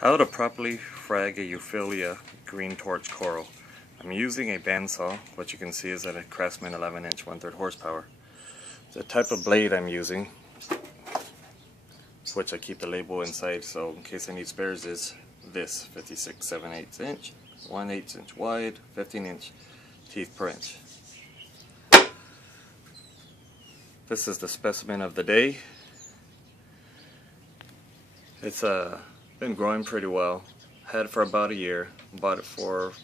How to properly frag a Euphyllia green torch coral. I'm using a bandsaw, which you can see is at a Craftsman 11-inch 1/3 horsepower. The type of blade I'm using, which I keep the label inside so in case I need spares, is this 56 7/8 inch, 1/8 inch wide, 15-inch teeth per inch. This is the specimen of the day. It's been growing pretty well. Had it for about a year. Bought it for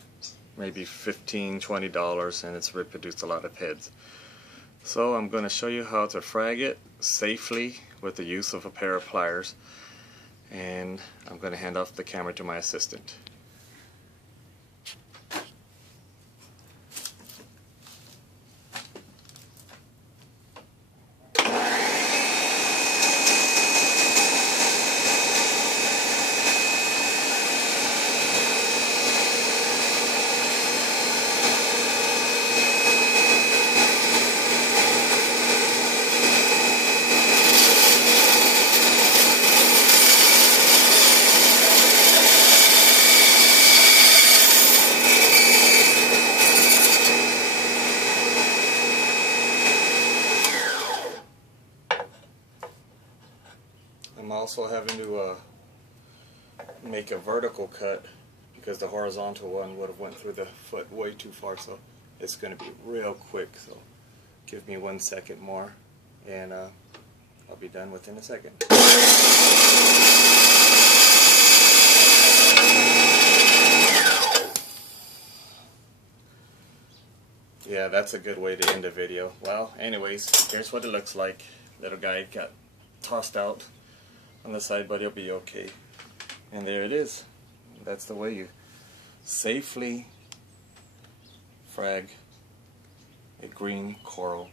maybe $15–20 and it's reproduced a lot of heads. So I'm going to show you how to frag it safely with the use of a pair of pliers, and I'm going to hand off the camera to my assistant. I'm also having to make a vertical cut because the horizontal one would have went through the foot way too far, so it's going to be real quick. So give me 1 second more and I'll be done within a second. Yeah, that's a good way to end the video. Well, anyways, here's what it looks like. Little guy got tossed out on the side, but he'll be okay. And there it is. That's the way you safely frag a green coral